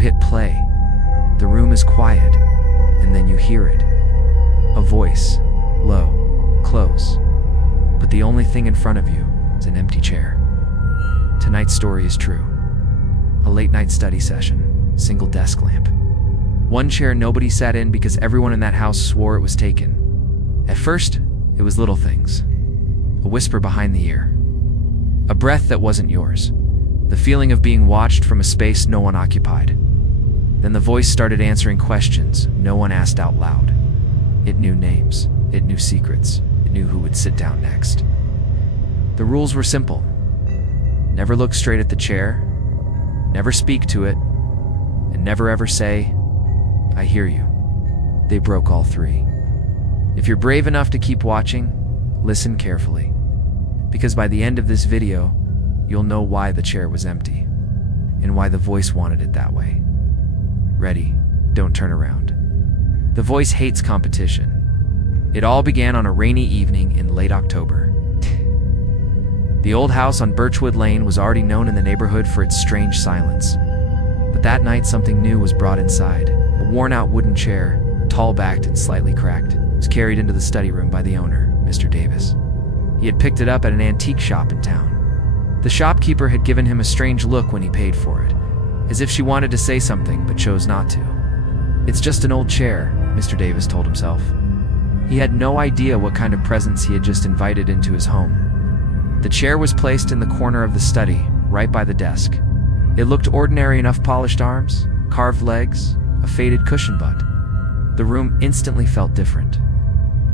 hit play. The room is quiet, and then you hear it. A voice, low, close. But the only thing in front of you is an empty chair. Tonight's story is true. A late-night study session, single desk lamp. One chair nobody sat in because everyone in that house swore it was taken. At first, it was little things. A whisper behind the ear. A breath that wasn't yours. The feeling of being watched from a space no one occupied. Then the voice started answering questions no one asked out loud. It knew names. It knew secrets. It knew who would sit down next. The rules were simple. Never look straight at the chair. Never speak to it. And never ever say, "I hear you." They broke all three. If you're brave enough to keep watching, listen carefully. Because by the end of this video, you'll know why the chair was empty and why the voice wanted it that way. Ready? Don't turn around. The voice hates competition. It all began on a rainy evening in late October. The old house on Birchwood Lane was already known in the neighborhood for its strange silence. But that night something new was brought inside. A worn-out wooden chair, tall-backed and slightly cracked, was carried into the study room by the owner, Mr. Davis. He had picked it up at an antique shop in town. The shopkeeper had given him a strange look when he paid for it, as if she wanted to say something but chose not to. "It's just an old chair," Mr. Davis told himself. He had no idea what kind of presence he had just invited into his home. The chair was placed in the corner of the study, right by the desk. It looked ordinary enough: polished arms, carved legs, a faded cushion butt. The room instantly felt different.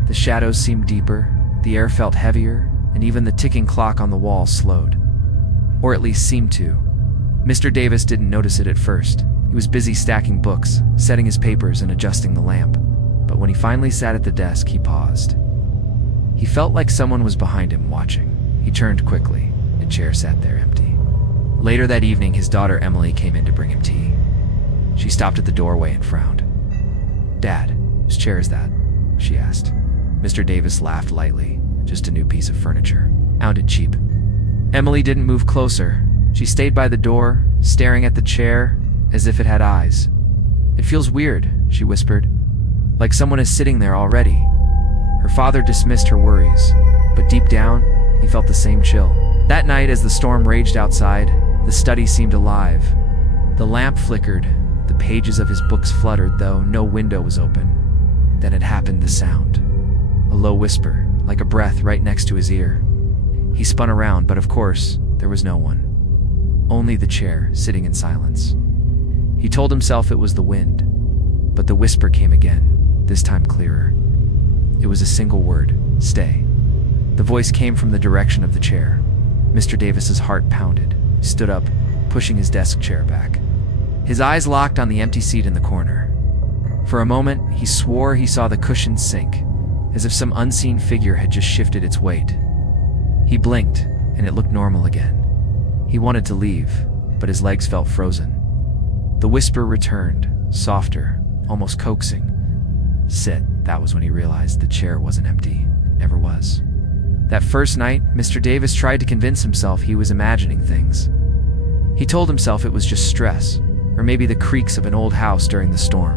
The shadows seemed deeper, the air felt heavier, and even the ticking clock on the wall slowed. Or at least seemed to. Mr. Davis didn't notice it at first. He was busy stacking books, setting his papers, and adjusting the lamp. But when he finally sat at the desk, he paused. He felt like someone was behind him, watching. He turned quickly. The chair sat there empty. Later that evening, his daughter Emily came in to bring him tea. She stopped at the doorway and frowned. "Dad, whose chair is that?" she asked. Mr. Davis laughed lightly. "Just a new piece of furniture. Sounded cheap." Emily didn't move closer. She stayed by the door, staring at the chair as if it had eyes. "It feels weird," she whispered. "Like someone is sitting there already." Her father dismissed her worries, but deep down, he felt the same chill. That night, as the storm raged outside, the study seemed alive. The lamp flickered, the pages of his books fluttered, though no window was open. Then it happened, the sound. A low whisper, like a breath, right next to his ear. He spun around, but of course, there was no one. Only the chair, sitting in silence. He told himself it was the wind, but the whisper came again, this time clearer. It was a single word: stay. The voice came from the direction of the chair. Mr. Davis's heart pounded. He stood up, pushing his desk chair back. His eyes locked on the empty seat in the corner. For a moment, he swore he saw the cushions sink, as if some unseen figure had just shifted its weight. He blinked, and it looked normal again. He wanted to leave, but his legs felt frozen. The whisper returned, softer, almost coaxing. "Sit." That was when he realized the chair wasn't empty. It never was. That first night, Mr. Davis tried to convince himself he was imagining things. He told himself it was just stress, or maybe the creaks of an old house during the storm.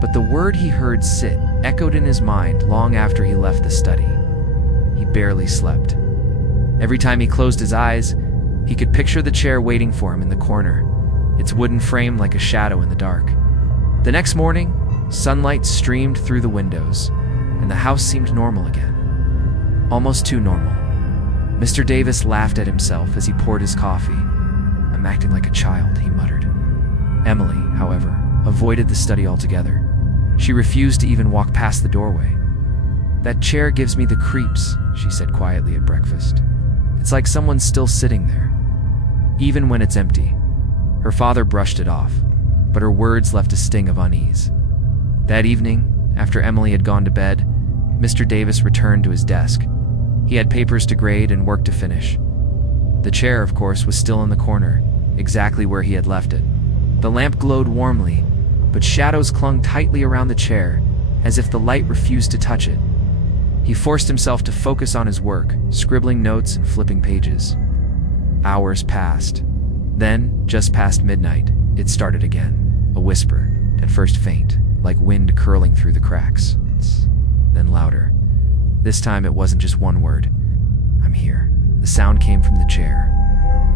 But the word he heard, "sit," echoed in his mind long after he left the study. He barely slept. Every time he closed his eyes, he could picture the chair waiting for him in the corner, its wooden frame like a shadow in the dark. The next morning, sunlight streamed through the windows, and the house seemed normal again. Almost too normal. Mr. Davis laughed at himself as he poured his coffee. "I'm acting like a child," he muttered. Emily, however, avoided the study altogether. She refused to even walk past the doorway. "That chair gives me the creeps," she said quietly at breakfast. "It's like someone's still sitting there, even when it's empty." Her father brushed it off, but her words left a sting of unease. That evening, after Emily had gone to bed, Mr. Davis returned to his desk. He had papers to grade and work to finish. The chair, of course, was still in the corner, exactly where he had left it. The lamp glowed warmly, but shadows clung tightly around the chair, as if the light refused to touch it. He forced himself to focus on his work, scribbling notes and flipping pages. Hours passed. Then, just past midnight, It started again, a whisper, at first faint, like wind curling through the cracks, then louder. This time it wasn't just one word. "I'm here." The sound came from the chair.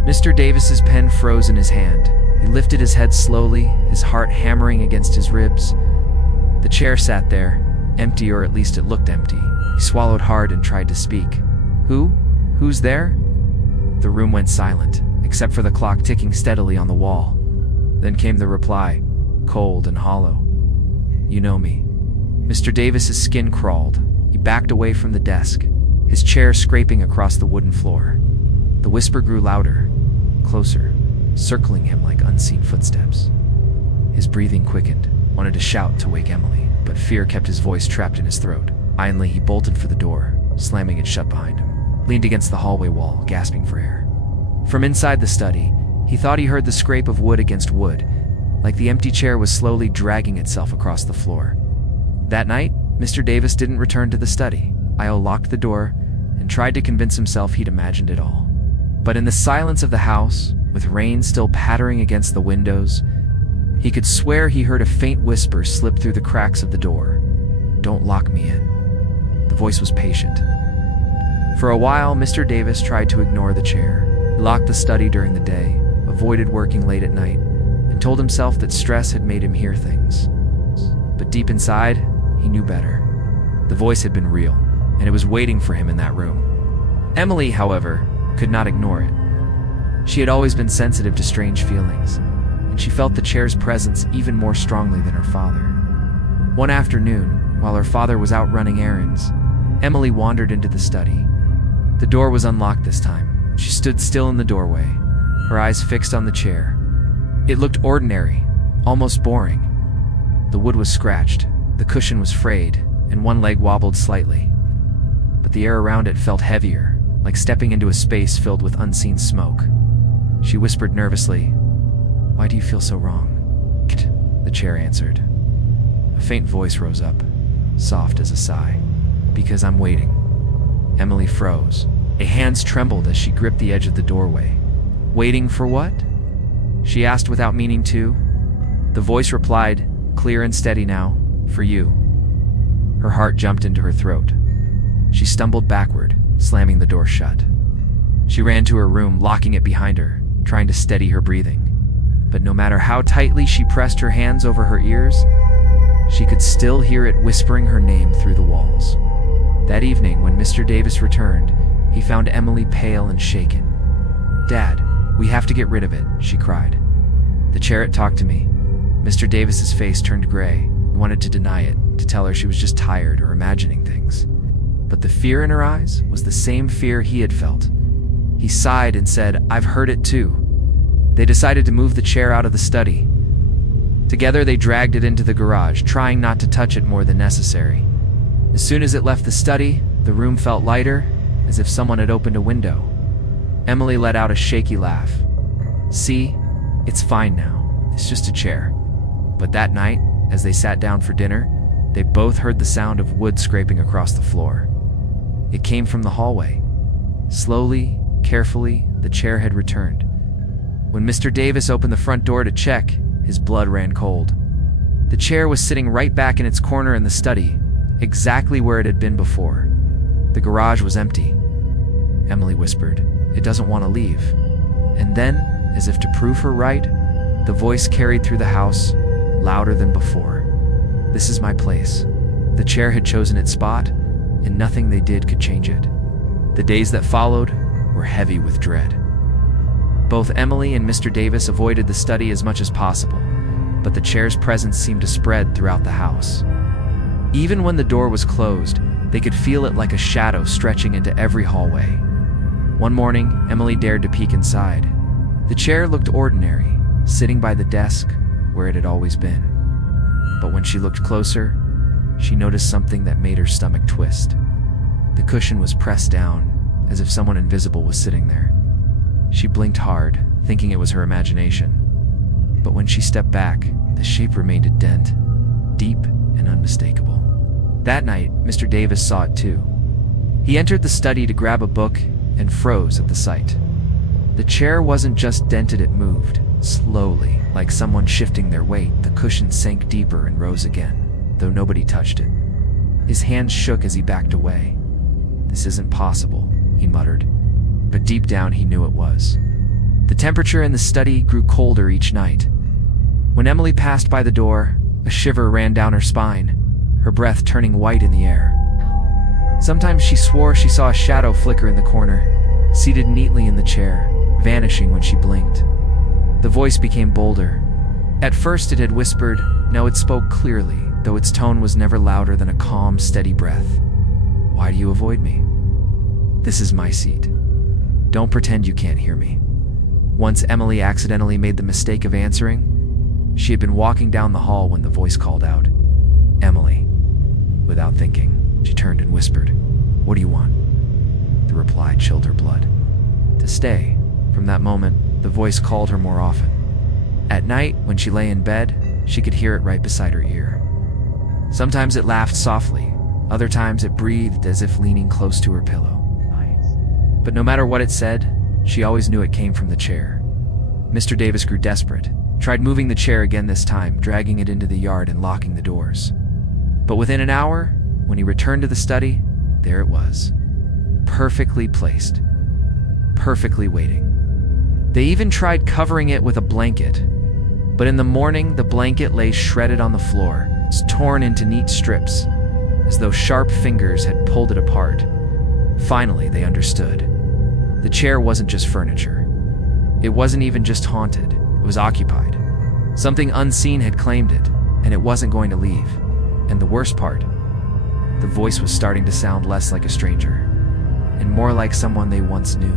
Mr. Davis's pen froze in his hand. He lifted his head slowly, his heart hammering against his ribs. The chair sat there, empty, or at least it looked empty. He swallowed hard and tried to speak. Who's there?" The room went silent, except for the clock ticking steadily on the wall. Then came the reply, cold and hollow. "You know me." Mr. Davis's skin crawled. He backed away from the desk, his chair scraping across the wooden floor. The whisper grew louder, closer, circling him like unseen footsteps. His breathing quickened, wanted to shout to wake Emily, but fear kept his voice trapped in his throat. Finally, he bolted for the door, slamming it shut behind him, leaned against the hallway wall, gasping for air. From inside the study, he thought he heard the scrape of wood against wood, like the empty chair was slowly dragging itself across the floor. That night, Mr. Davis didn't return to the study. Io locked the door and tried to convince himself he'd imagined it all. But in the silence of the house, with rain still pattering against the windows, he could swear he heard a faint whisper slip through the cracks of the door. "Don't lock me in." The voice was patient. For a while, Mr. Davis tried to ignore the chair. He locked the study during the day, avoided working late at night, and told himself that stress had made him hear things. But deep inside, he knew better. The voice had been real, and it was waiting for him in that room. Emily, however, could not ignore it. She had always been sensitive to strange feelings, and she felt the chair's presence even more strongly than her father. One afternoon, while her father was out running errands, Emily wandered into the study. The door was unlocked this time. She stood still in the doorway, her eyes fixed on the chair. It looked ordinary, almost boring. The wood was scratched, the cushion was frayed, and one leg wobbled slightly. But the air around it felt heavier, like stepping into a space filled with unseen smoke. She whispered nervously, "Why do you feel so wrong?" The chair answered. A faint voice rose up, soft as a sigh. "Because I'm waiting." Emily froze. Her hands trembled as she gripped the edge of the doorway. "Waiting for what?" she asked without meaning to. The voice replied, clear and steady now, "For you." Her heart jumped into her throat. She stumbled backward, slamming the door shut. She ran to her room, locking it behind her, trying to steady her breathing. But no matter how tightly she pressed her hands over her ears, she could still hear it whispering her name through the walls. That evening, when Mr. Davis returned, he found Emily pale and shaken. "Dad, we have to get rid of it," she cried. "The chair, it talked to me." Mr. Davis's face turned gray. He wanted to deny it, to tell her she was just tired or imagining things. But the fear in her eyes was the same fear he had felt. He sighed and said, "I've heard it too." They decided to move the chair out of the study. Together they dragged it into the garage, trying not to touch it more than necessary. As soon as it left the study, the room felt lighter, as if someone had opened a window. Emily let out a shaky laugh. "See, it's fine now. It's just a chair." But that night, as they sat down for dinner, they both heard the sound of wood scraping across the floor. It came from the hallway. Slowly, carefully, the chair had returned. When Mr. Davis opened the front door to check, his blood ran cold. The chair was sitting right back in its corner in the study, exactly where it had been before. The garage was empty. Emily whispered, "It doesn't want to leave." And then, as if to prove her right, the voice carried through the house, louder than before. "This is my place." The chair had chosen its spot, and nothing they did could change it. The days that followed were heavy with dread. Both Emily and Mr. Davis avoided the study as much as possible, but the chair's presence seemed to spread throughout the house. Even when the door was closed, they could feel it like a shadow stretching into every hallway. One morning, Emily dared to peek inside. The chair looked ordinary, sitting by the desk where it had always been. But when she looked closer, she noticed something that made her stomach twist. The cushion was pressed down, as if someone invisible was sitting there. She blinked hard, thinking it was her imagination. But when she stepped back, the shape remained a dent, deep and unmistakable. That night, Mr. Davis saw it too. He entered the study to grab a book and froze at the sight. The chair wasn't just dented, it moved. Slowly, like someone shifting their weight, the cushion sank deeper and rose again, though nobody touched it. His hands shook as he backed away. "This isn't possible," he muttered, but deep down he knew it was. The temperature in the study grew colder each night. When Emily passed by the door, a shiver ran down her spine, her breath turning white in the air. Sometimes she swore she saw a shadow flicker in the corner, seated neatly in the chair, vanishing when she blinked. The voice became bolder. At first it had whispered, now it spoke clearly, though its tone was never louder than a calm, steady breath. "Why do you avoid me? This is my seat. Don't pretend you can't hear me." Once Emily accidentally made the mistake of answering. She had been walking down the hall when the voice called out, "Emily." Without thinking, she turned and whispered, "What do you want?" The reply chilled her blood. To stay. From that moment, the voice called her more often. At night, when she lay in bed, she could hear it right beside her ear. Sometimes it laughed softly, other times it breathed as if leaning close to her pillow. But no matter what it said, she always knew it came from the chair. Mr. Davis grew desperate, tried moving the chair again this time, dragging it into the yard and locking the doors. But within an hour, when he returned to the study, there it was. Perfectly placed. Perfectly waiting. They even tried covering it with a blanket. But in the morning, the blanket lay shredded on the floor, torn into neat strips, as though sharp fingers had pulled it apart. Finally, they understood. The chair wasn't just furniture. It wasn't even just haunted. It was occupied. Something unseen had claimed it, and it wasn't going to leave. And the worst part, the voice was starting to sound less like a stranger, and more like someone they once knew.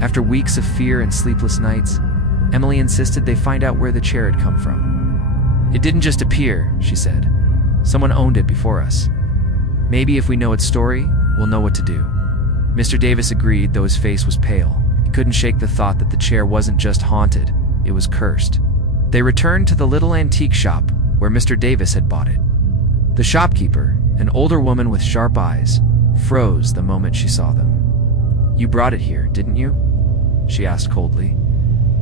After weeks of fear and sleepless nights, Emily insisted they find out where the chair had come from. "It didn't just appear," she said. "Someone owned it before us. Maybe if we know its story, we'll know what to do." Mr. Davis agreed, though his face was pale. He couldn't shake the thought that the chair wasn't just haunted, it was cursed. They returned to the little antique shop where Mr. Davis had bought it. The shopkeeper, an older woman with sharp eyes, froze the moment she saw them. "You brought it here, didn't you?" she asked coldly.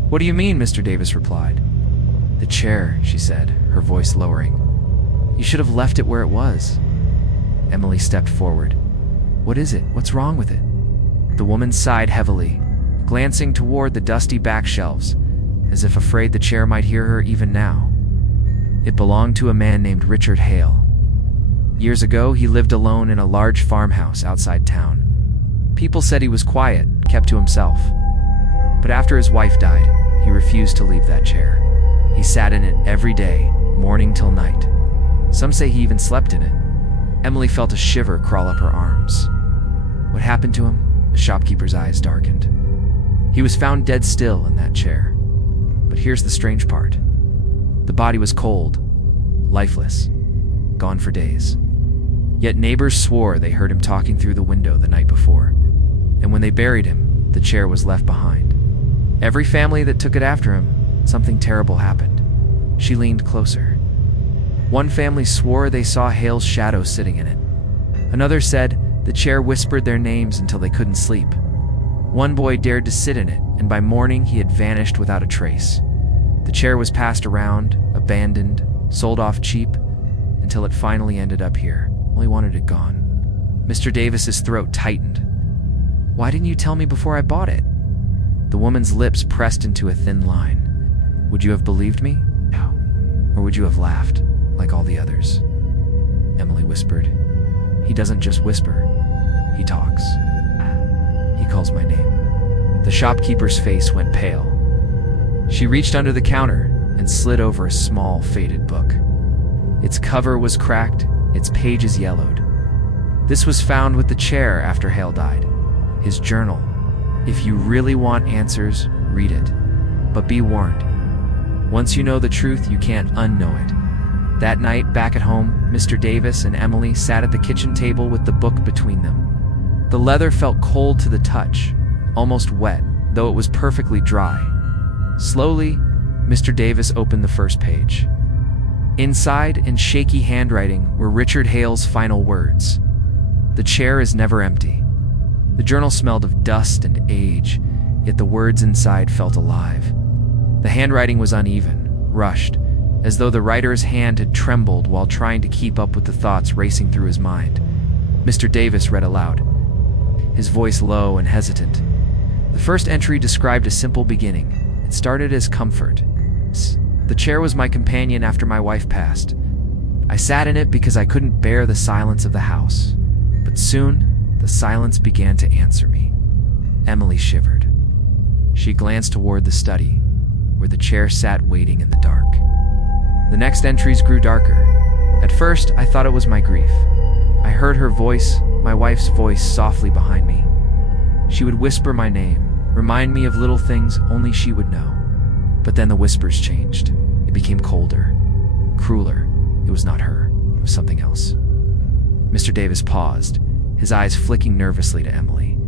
"What do you mean?" Mr. Davis replied. "The chair," she said, her voice lowering. "You should have left it where it was." Emily stepped forward. "What is it? What's wrong with it?" The woman sighed heavily, glancing toward the dusty back shelves, as if afraid the chair might hear her even now. It belonged to a man named Richard Hale. Years ago, he lived alone in a large farmhouse outside town. People said he was quiet, kept to himself. But after his wife died, he refused to leave that chair. He sat in it every day, morning till night. Some say he even slept in it. Emily felt a shiver crawl up her arms. What happened to him? The shopkeeper's eyes darkened. He was found dead still in that chair. But here's the strange part. The body was cold, lifeless, gone for days. Yet neighbors swore they heard him talking through the window the night before. And when they buried him, the chair was left behind. Every family that took it after him, something terrible happened. She leaned closer. One family swore they saw Hale's shadow sitting in it. Another said the chair whispered their names until they couldn't sleep. One boy dared to sit in it, and by morning he had vanished without a trace. The chair was passed around, abandoned, sold off cheap, until it finally ended up here. Only wanted it gone. Mr. Davis's throat tightened. "Why didn't you tell me before I bought it?" The woman's lips pressed into a thin line. "Would you have believed me? No. Or would you have laughed, like all the others?" Emily whispered. "He doesn't just whisper. He talks. He calls my name." The shopkeeper's face went pale. She reached under the counter and slid over a small, faded book. Its cover was cracked, its pages yellowed. This was found with the chair after Hale died. His journal. If you really want answers, read it. But be warned. Once you know the truth, you can't unknow it. That night, back at home, Mr. Davis and Emily sat at the kitchen table with the book between them. The leather felt cold to the touch, almost wet, though it was perfectly dry. Slowly, Mr. Davis opened the first page. Inside, in shaky handwriting, were Richard Hale's final words. "The chair is never empty." The journal smelled of dust and age, yet the words inside felt alive. The handwriting was uneven, rushed, as though the writer's hand had trembled while trying to keep up with the thoughts racing through his mind. Mr. Davis read aloud, his voice low and hesitant. The first entry described a simple beginning. It started as comfort. The chair was my companion after my wife passed. I sat in it because I couldn't bear the silence of the house. But soon, the silence began to answer me. Emily shivered. She glanced toward the study, where the chair sat waiting in the dark. The next entries grew darker. At first, I thought it was my grief. I heard her voice, my wife's voice, softly behind me. She would whisper my name, remind me of little things only she would know. But then the whispers changed. It became colder, crueler. It was not her. It was something else. Mr. Davis paused, his eyes flicking nervously to Emily.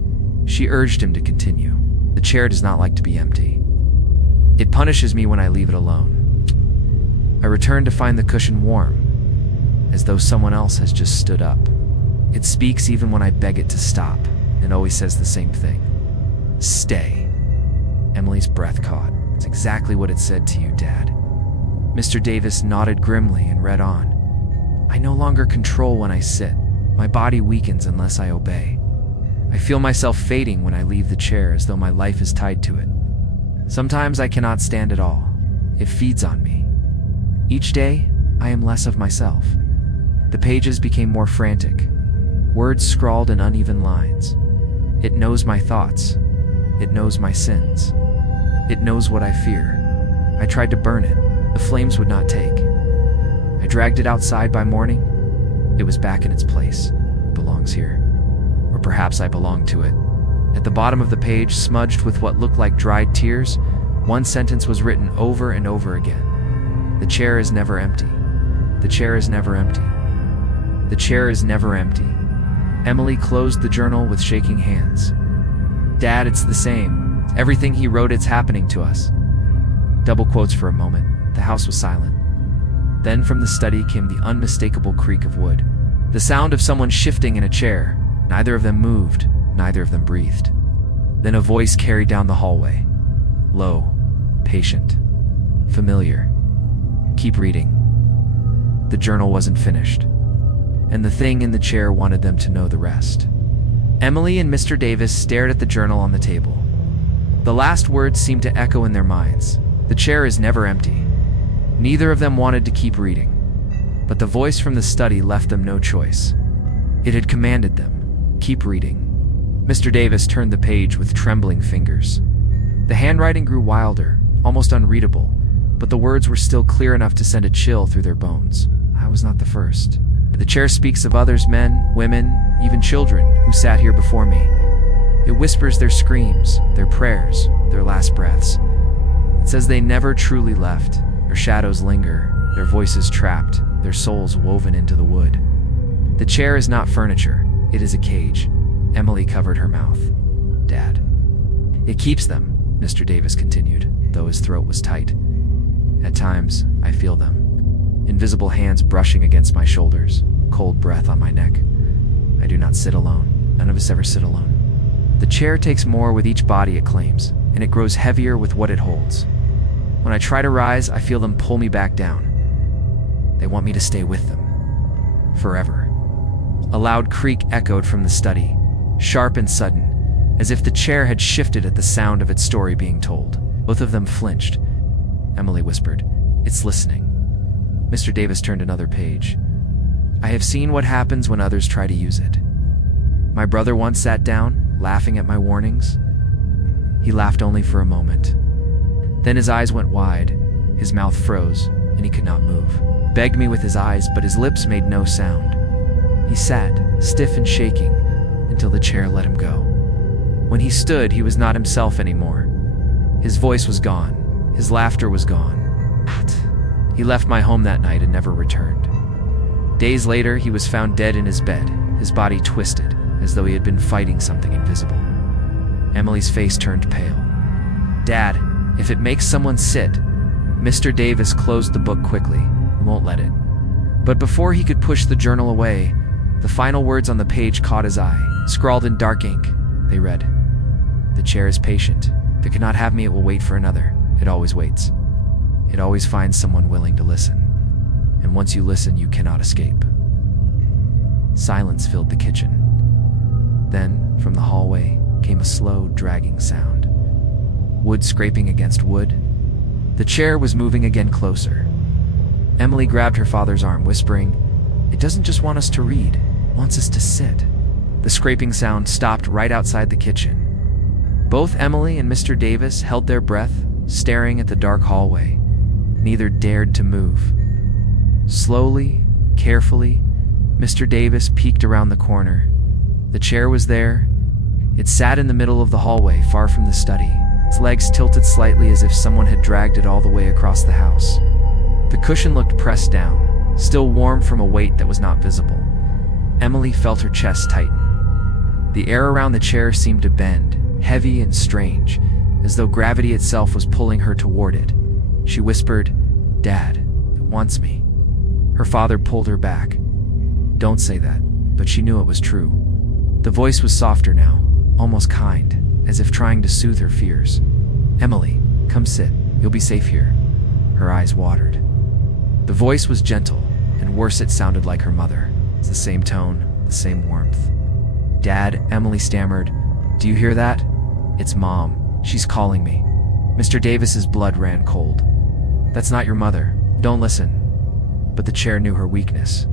She urged him to continue. The chair does not like to be empty. It punishes me when I leave it alone. I return to find the cushion warm, as though someone else has just stood up. It speaks even when I beg it to stop, and always says the same thing. Stay. Emily's breath caught. It's exactly what it said to you, Dad. Mr. Davis nodded grimly and read on. I no longer control when I sit. My body weakens unless I obey. I feel myself fading when I leave the chair, as though my life is tied to it. Sometimes I cannot stand it all. It feeds on me. Each day, I am less of myself. The pages became more frantic, words scrawled in uneven lines. It knows my thoughts. It knows my sins. It knows what I fear. I tried to burn it. The flames would not take. I dragged it outside by morning. It was back in its place. It belongs here. Or perhaps I belong to it. At the bottom of the page, smudged with what looked like dried tears, one sentence was written over and over again. The chair is never empty. The chair is never empty. The chair is never empty. Emily closed the journal with shaking hands. Dad, it's the same. Everything he wrote, it's happening to us. Double quotes for a moment. The house was silent. Then from the study came the unmistakable creak of wood. The sound of someone shifting in a chair. Neither of them moved. Neither of them breathed. Then a voice carried down the hallway. Low, patient, familiar. Keep reading. The journal wasn't finished, and the thing in the chair wanted them to know the rest. Emily and Mr. Davis stared at the journal on the table. The last words seemed to echo in their minds. The chair is never empty. Neither of them wanted to keep reading, but the voice from the study left them no choice. It had commanded them, keep reading. Mr. Davis turned the page with trembling fingers. The handwriting grew wilder, almost unreadable, but the words were still clear enough to send a chill through their bones. I was not the first. The chair speaks of others, men, women, even children, who sat here before me. It whispers their screams, their prayers, their last breaths. It says they never truly left. Their shadows linger, their voices trapped, their souls woven into the wood. The chair is not furniture, it is a cage. Emily covered her mouth. Dad. It keeps them, Mr. Davis continued, though his throat was tight. At times, I feel them. Invisible hands brushing against my shoulders, cold breath on my neck. I do not sit alone. None of us ever sit alone. The chair takes more with each body it claims, and it grows heavier with what it holds. When I try to rise, I feel them pull me back down. They want me to stay with them. Forever. A loud creak echoed from the study, sharp and sudden, as if the chair had shifted at the sound of its story being told. Both of them flinched. Emily whispered, "It's listening." Mr. Davis turned another page. I have seen what happens when others try to use it. My brother once sat down, laughing at my warnings. He laughed only for a moment. Then his eyes went wide, his mouth froze, and he could not move. Begged me with his eyes, but his lips made no sound. He sat, stiff and shaking, until the chair let him go. When he stood, he was not himself anymore. His voice was gone. His laughter was gone. He left my home that night and never returned. Days later, he was found dead in his bed, his body twisted, as though he had been fighting something invisible. Emily's face turned pale. Dad, if it makes someone sit. Mr. Davis closed the book quickly. He won't let it. But before he could push the journal away, the final words on the page caught his eye. Scrawled in dark ink, they read, "The chair is patient. If it cannot have me, it will wait for another." It always waits. It always finds someone willing to listen. And once you listen, you cannot escape. Silence filled the kitchen. Then, from the hallway, came a slow, dragging sound. Wood scraping against wood. The chair was moving again closer. Emily grabbed her father's arm, whispering, "It doesn't just want us to read, it wants us to sit." The scraping sound stopped right outside the kitchen. Both Emily and Mr. Davis held their breath, staring at the dark hallway. Neither dared to move. Slowly, carefully, Mr. Davis peeked around the corner. The chair was there. It sat in the middle of the hallway, far from the study. Its legs tilted slightly as if someone had dragged it all the way across the house. The cushion looked pressed down, still warm from a weight that was not visible. Emily felt her chest tighten. The air around the chair seemed to bend, heavy and strange, as though gravity itself was pulling her toward it. She whispered, "Dad, it wants me." Her father pulled her back. "Don't say that," but she knew it was true. The voice was softer now, almost kind, as if trying to soothe her fears. "Emily, come sit. You'll be safe here." Her eyes watered. The voice was gentle, and worse, it sounded like her mother. It's the same tone, the same warmth. "Dad," Emily stammered, "do you hear that? It's Mom. She's calling me." Mr. Davis's blood ran cold. "That's not your mother. Don't listen." But the chair knew her weakness.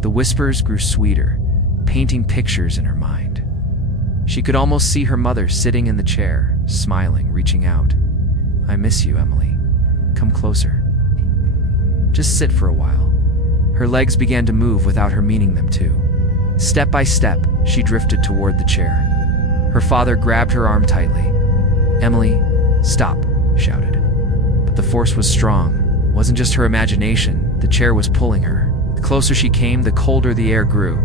The whispers grew sweeter, painting pictures in her mind. She could almost see her mother sitting in the chair, smiling, reaching out. "I miss you, Emily. Come closer. Just sit for a while." Her legs began to move without her meaning them to. Step by step, she drifted toward the chair. Her father grabbed her arm tightly. "Emily, stop," he shouted. But the force was strong. It wasn't just her imagination. The chair was pulling her. The closer she came, the colder the air grew.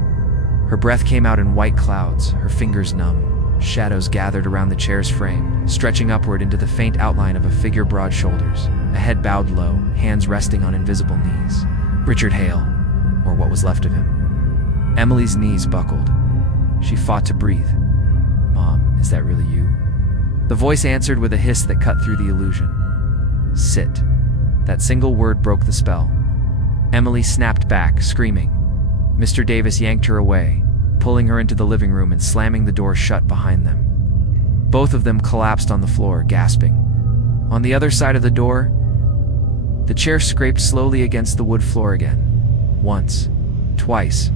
Her breath came out in white clouds, her fingers numb. Shadows gathered around the chair's frame, stretching upward into the faint outline of a figure, broad shoulders, a head bowed low, hands resting on invisible knees. Richard Hale, or what was left of him. Emily's knees buckled. She fought to breathe. "Mom, is that really you?" The voice answered with a hiss that cut through the illusion. "Sit." That single word broke the spell. Emily snapped back, screaming. Mr. Davis yanked her away, pulling her into the living room and slamming the door shut behind them. Both of them collapsed on the floor, gasping. On the other side of the door, the chair scraped slowly against the wood floor again. Once, twice.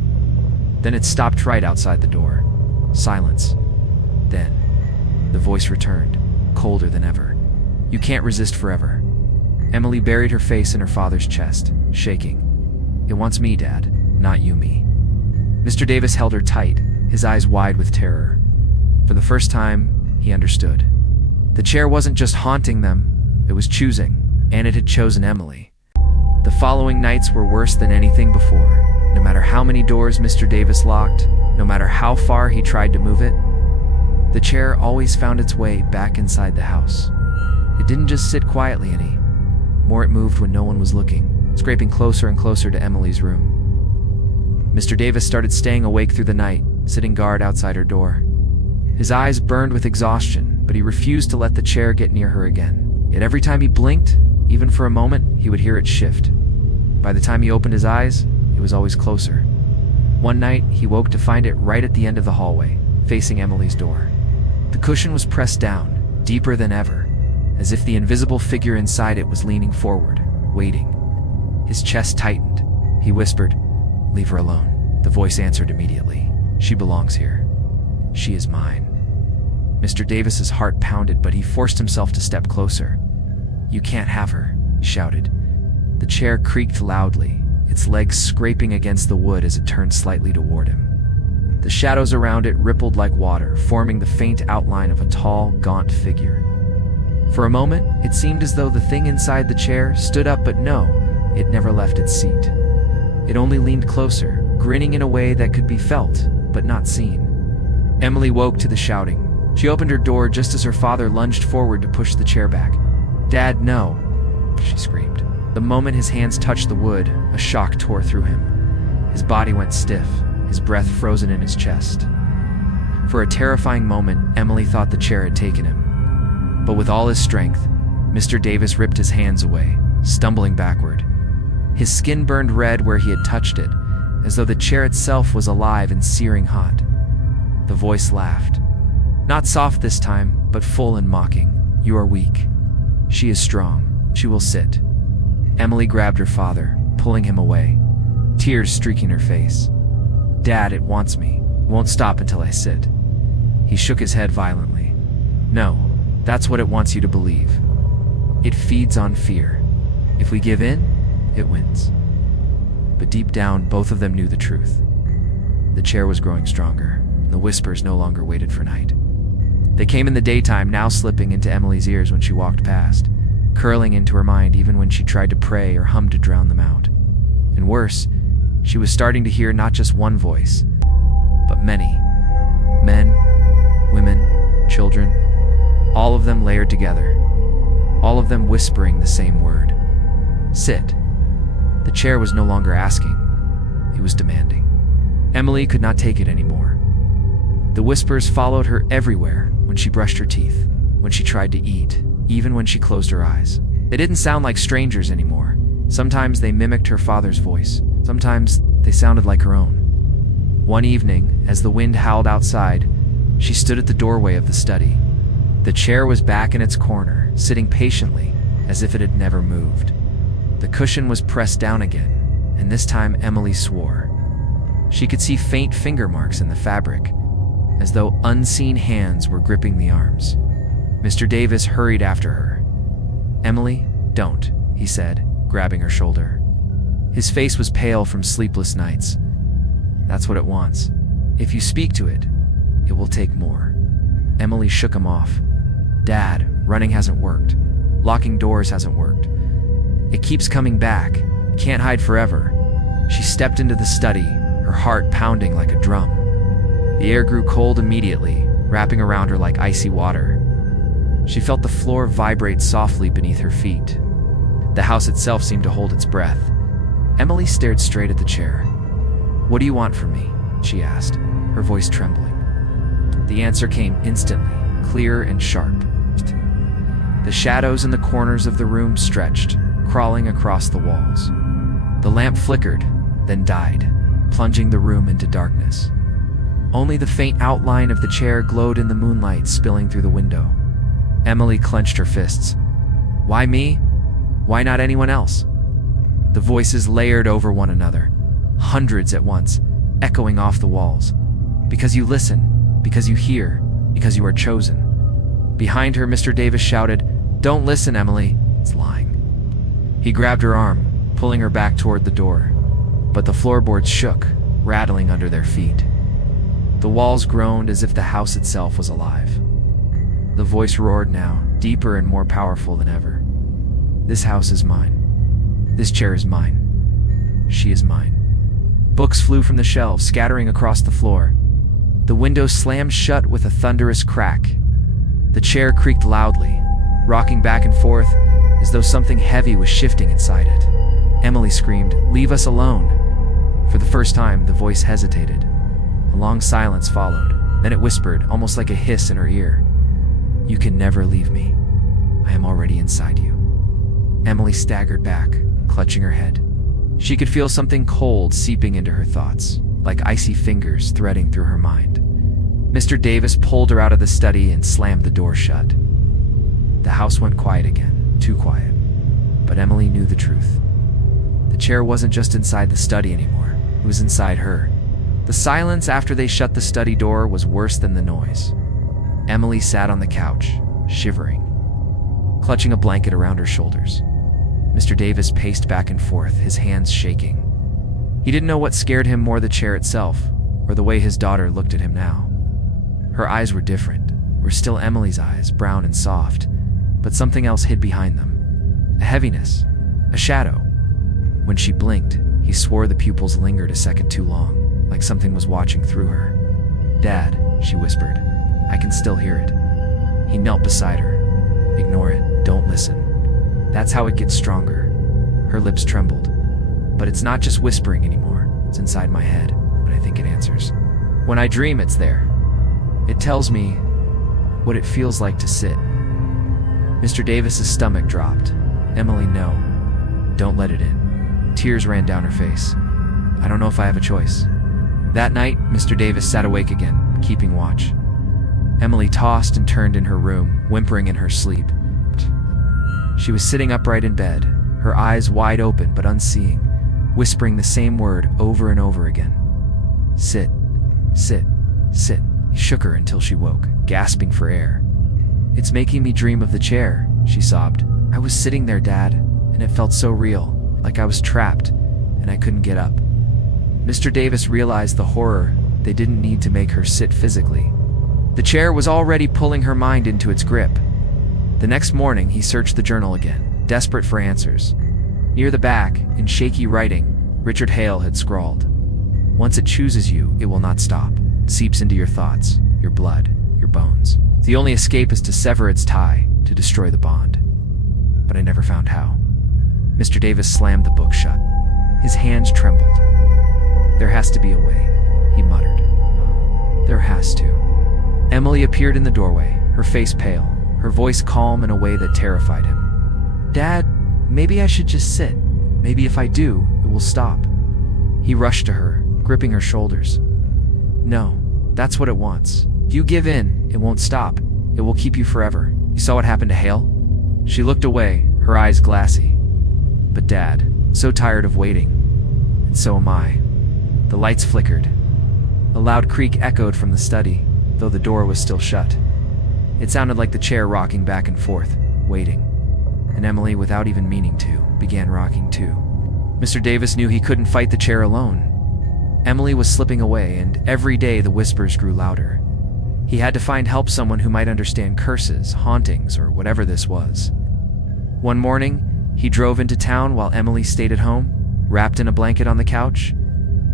Then it stopped right outside the door. Silence. Then, the voice returned, colder than ever. "You can't resist forever." Emily buried her face in her father's chest, shaking. "It wants me, Dad, not you, me." Mr. Davis held her tight, his eyes wide with terror. For the first time, he understood. The chair wasn't just haunting them, it was choosing, and it had chosen Emily. The following nights were worse than anything before. No matter how many doors Mr. Davis locked, no matter how far he tried to move it, the chair always found its way back inside the house. It didn't just sit quietly any more, it moved when no one was looking, scraping closer and closer to Emily's room. Mr. Davis started staying awake through the night, sitting guard outside her door. His eyes burned with exhaustion, but he refused to let the chair get near her again. Yet every time he blinked, even for a moment, he would hear it shift. By the time he opened his eyes, it was always closer. One night, he woke to find it right at the end of the hallway, facing Emily's door. The cushion was pressed down, deeper than ever, as if the invisible figure inside it was leaning forward, waiting. His chest tightened. He whispered, "Leave her alone." The voice answered immediately, "She belongs here. She is mine." Mr. Davis's heart pounded, but he forced himself to step closer. "You can't have her," he shouted. The chair creaked loudly, its legs scraping against the wood as it turned slightly toward him. The shadows around it rippled like water, forming the faint outline of a tall, gaunt figure. For a moment, it seemed as though the thing inside the chair stood up, but no, it never left its seat. It only leaned closer, grinning in a way that could be felt, but not seen. Emily woke to the shouting. She opened her door just as her father lunged forward to push the chair back. "Dad, no," she screamed. The moment his hands touched the wood, a shock tore through him. His body went stiff, his breath frozen in his chest. For a terrifying moment, Emily thought the chair had taken him. But with all his strength, Mr. Davis ripped his hands away, stumbling backward. His skin burned red where he had touched it, as though the chair itself was alive and searing hot. The voice laughed. Not soft this time, but full and mocking. You are weak. She is strong. She will sit. Emily grabbed her father, pulling him away, tears streaking her face. Dad, it wants me. It won't stop until I sit. He shook his head violently. No, that's what it wants you to believe. It feeds on fear. If we give in, it wins. But deep down, both of them knew the truth. The chair was growing stronger. The whispers no longer waited for night. They came in the daytime, now slipping into Emily's ears when she walked past, curling into her mind even when she tried to pray or hum to drown them out. And worse, she was starting to hear not just one voice, but many. Men, women, children, all of them layered together, all of them whispering the same word. Sit. The chair was no longer asking, it was demanding. Emily could not take it anymore. The whispers followed her everywhere, when she brushed her teeth, when she tried to eat, even when she closed her eyes. They didn't sound like strangers anymore. Sometimes they mimicked her father's voice. Sometimes they sounded like her own. One evening, as the wind howled outside, she stood at the doorway of the study. The chair was back in its corner, sitting patiently, as if it had never moved. The cushion was pressed down again, and this time Emily swore. She could see faint finger marks in the fabric, as though unseen hands were gripping the arms. Mr. Davis hurried after her. Emily, don't, he said, grabbing her shoulder. His face was pale from sleepless nights. That's what it wants. If you speak to it, it will take more. Emily shook him off. Dad, running hasn't worked. Locking doors hasn't worked. It keeps coming back. It can't hide forever. She stepped into the study, her heart pounding like a drum. The air grew cold immediately, wrapping around her like icy water. She felt the floor vibrate softly beneath her feet. The house itself seemed to hold its breath. Emily stared straight at the chair. What do you want from me? She asked, her voice trembling. The answer came instantly, clear and sharp. The shadows in the corners of the room stretched, crawling across the walls. The lamp flickered, then died, plunging the room into darkness. Only the faint outline of the chair glowed in the moonlight spilling through the window. Emily clenched her fists. Why me? Why not anyone else? The voices layered over one another, hundreds at once, echoing off the walls. Because you listen, because you hear, because you are chosen. Behind her, Mr. Davis shouted, Don't listen, Emily. It's lying. He grabbed her arm, pulling her back toward the door. But the floorboards shook, rattling under their feet. The walls groaned as if the house itself was alive. The voice roared now, deeper and more powerful than ever. This house is mine. This chair is mine. She is mine. Books flew from the shelves, scattering across the floor. The window slammed shut with a thunderous crack. The chair creaked loudly, rocking back and forth as though something heavy was shifting inside it. Emily screamed, Leave us alone. For the first time, the voice hesitated. A long silence followed. Then it whispered, almost like a hiss in her ear. You can never leave me. I am already inside you. Emily staggered back, clutching her head. She could feel something cold seeping into her thoughts, like icy fingers threading through her mind. Mr. Davis pulled her out of the study and slammed the door shut. The house went quiet again, too quiet. But Emily knew the truth. The chair wasn't just inside the study anymore. It was inside her. The silence after they shut the study door was worse than the noise. Emily sat on the couch, shivering, clutching a blanket around her shoulders. Mr. Davis paced back and forth, his hands shaking. He didn't know what scared him more, the chair itself, or the way his daughter looked at him now. Her eyes were different, were still Emily's eyes, brown and soft, but something else hid behind them. A heaviness, a shadow. When she blinked, he swore the pupils lingered a second too long, like something was watching through her. Dad, she whispered. I can still hear it. He knelt beside her. Ignore it, don't listen. That's how it gets stronger. Her lips trembled. But it's not just whispering anymore. It's inside my head, but I think it answers. When I dream, it's there. It tells me what it feels like to sit. Mr. Davis's stomach dropped. Emily, no. Don't let it in. Tears ran down her face. I don't know if I have a choice. That night, Mr. Davis sat awake again, keeping watch. Emily tossed and turned in her room, whimpering in her sleep. She was sitting upright in bed, her eyes wide open but unseeing, whispering the same word over and over again. Sit, sit, sit. He shook her until she woke, gasping for air. It's making me dream of the chair, she sobbed. I was sitting there, Dad, and it felt so real, like I was trapped, and I couldn't get up. Mr. Davis realized the horror. They didn't need to make her sit physically. The chair was already pulling her mind into its grip. The next morning, he searched the journal again, desperate for answers. Near the back, in shaky writing, Richard Hale had scrawled, "Once it chooses you, it will not stop. It seeps into your thoughts, your blood, your bones. The only escape is to sever its tie, to destroy the bond." But I never found how. Mr. Davis slammed the book shut. His hands trembled. There has to be a way, he muttered. There has to. Emily appeared in the doorway, her face pale, her voice calm in a way that terrified him. Dad, maybe I should just sit. Maybe if I do, it will stop. He rushed to her, gripping her shoulders. No, that's what it wants. If you give in, it won't stop. It will keep you forever. You saw what happened to Hale? She looked away, her eyes glassy. But Dad, so tired of waiting. And so am I. The lights flickered. A loud creak echoed from the study, though the door was still shut. It sounded like the chair rocking back and forth, waiting. And Emily, without even meaning to, began rocking too. Mr. Davis knew he couldn't fight the chair alone. Emily was slipping away, and every day the whispers grew louder. He had to find help, someone who might understand curses, hauntings, or whatever this was. One morning, he drove into town while Emily stayed at home, wrapped in a blanket on the couch.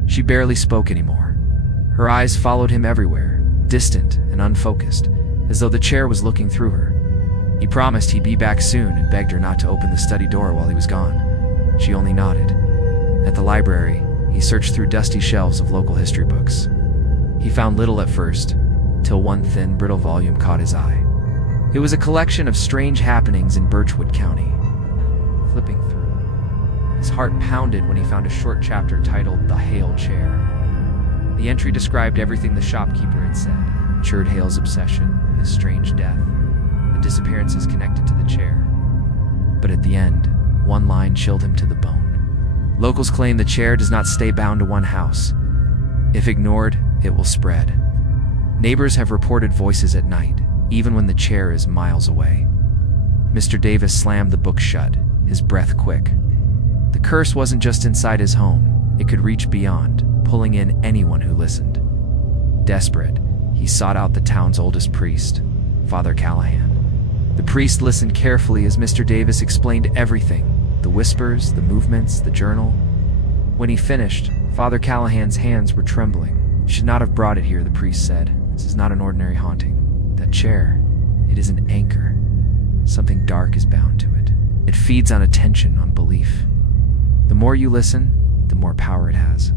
She barely spoke anymore. Her eyes followed him everywhere, distant and unfocused, as though the chair was looking through her. He promised he'd be back soon and begged her not to open the study door while he was gone. She only nodded. At the library, he searched through dusty shelves of local history books. He found little at first, till one thin, brittle volume caught his eye. It was a collection of strange happenings in Birchwood County. Flipping through, his heart pounded when he found a short chapter titled The Hale Chair. The entry described everything the shopkeeper had said: Richard Hale's obsession, his strange death, the disappearances connected to the chair. But at the end, one line chilled him to the bone. Locals claim the chair does not stay bound to one house. If ignored, it will spread. Neighbors have reported voices at night, even when the chair is miles away. Mr. Davis slammed the book shut, his breath quick. The curse wasn't just inside his home, it could reach beyond, pulling in anyone who listened. Desperate, he sought out the town's oldest priest, Father Callahan. The priest listened carefully as Mr. Davis explained everything: the whispers, the movements, the journal. When he finished, Father Callahan's hands were trembling. "You should not have brought it here," the priest said. "This is not an ordinary haunting. That chair, it is an anchor. Something dark is bound to it. It feeds on attention, on belief. The more you listen, the more power it has."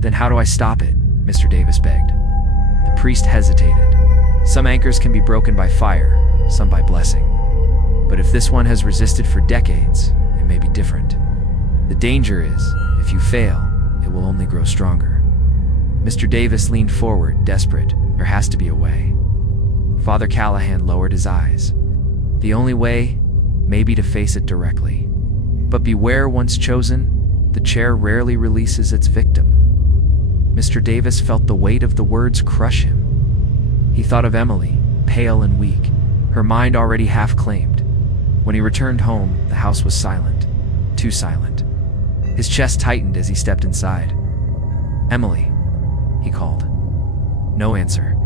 "Then how do I stop it?" Mr. Davis begged. The priest hesitated. "Some anchors can be broken by fire, some by blessing. But if this one has resisted for decades, it may be different. The danger is, if you fail, it will only grow stronger." Mr. Davis leaned forward, desperate. There has to be a way. Father Callahan lowered his eyes. "The only way may be to face it directly. But beware, once chosen, the chair rarely releases its victim." Mr. Davis felt the weight of the words crush him. He thought of Emily, pale and weak, her mind already half-claimed. When he returned home, the house was silent. Too silent. His chest tightened as he stepped inside. "Emily," he called. No answer.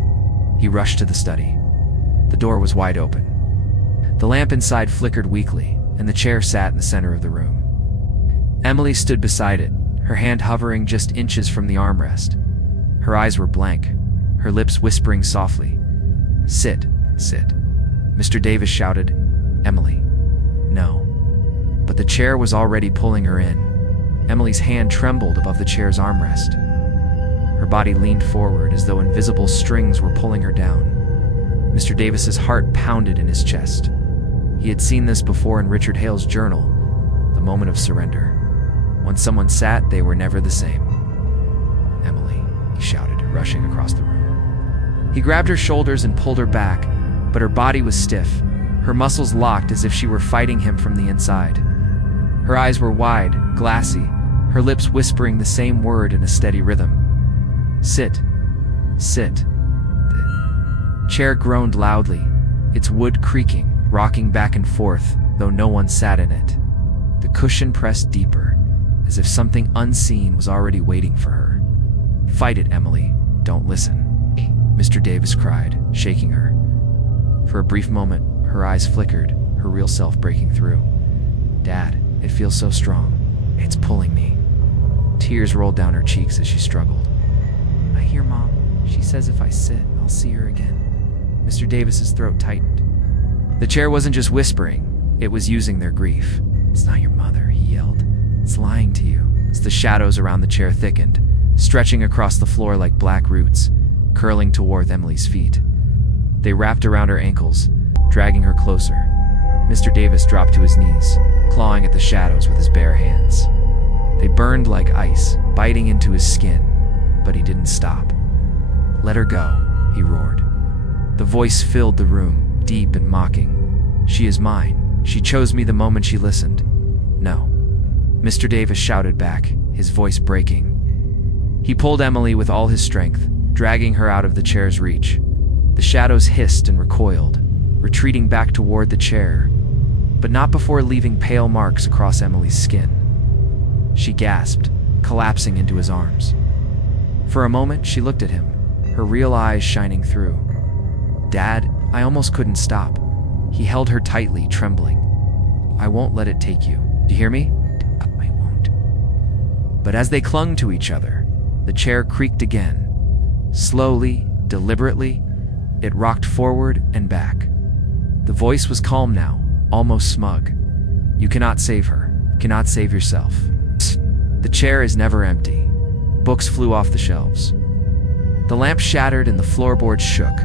He rushed to the study. The door was wide open. The lamp inside flickered weakly, and the chair sat in the center of the room. Emily stood beside it, her hand hovering just inches from the armrest. Her eyes were blank, her lips whispering softly. "Sit, sit." Mr. Davis shouted, "Emily, no." But the chair was already pulling her in. Emily's hand trembled above the chair's armrest. Her body leaned forward as though invisible strings were pulling her down. Mr. Davis's heart pounded in his chest. He had seen this before in Richard Hale's journal, the moment of surrender. When someone sat, they were never the same. "Emily," he shouted, rushing across the room. He grabbed her shoulders and pulled her back, but her body was stiff, her muscles locked as if she were fighting him from the inside. Her eyes were wide, glassy, her lips whispering the same word in a steady rhythm. "Sit. Sit." The chair groaned loudly, its wood creaking, rocking back and forth, though no one sat in it. The cushion pressed deeper, as if something unseen was already waiting for her. "Fight it, Emily. Don't listen," Mr. Davis cried, shaking her. For a brief moment, her eyes flickered, her real self breaking through. "Dad, it feels so strong. It's pulling me." Tears rolled down her cheeks as she struggled. "I hear Mom. She says if I sit, I'll see her again." Mr. Davis's throat tightened. The chair wasn't just whispering, it was using their grief. "It's not your mother," he yelled. "It's lying to you." As the shadows around the chair thickened, stretching across the floor like black roots, curling toward Emily's feet. They wrapped around her ankles, dragging her closer. Mr. Davis dropped to his knees, clawing at the shadows with his bare hands. They burned like ice, biting into his skin, but he didn't stop. "Let her go," he roared. The voice filled the room, deep and mocking. "She is mine. She chose me the moment she listened." "No," Mr. Davis shouted back, his voice breaking. He pulled Emily with all his strength, dragging her out of the chair's reach. The shadows hissed and recoiled, retreating back toward the chair, but not before leaving pale marks across Emily's skin. She gasped, collapsing into his arms. For a moment, she looked at him, her real eyes shining through. "Dad," I almost couldn't stop. He held her tightly, trembling. "I won't let it take you. Do you hear me?" "I won't." But as they clung to each other, the chair creaked again. Slowly, deliberately, it rocked forward and back. The voice was calm now, almost smug. "You cannot save her. You cannot save yourself. The chair is never empty." Books flew off the shelves. The lamp shattered and the floorboards shook.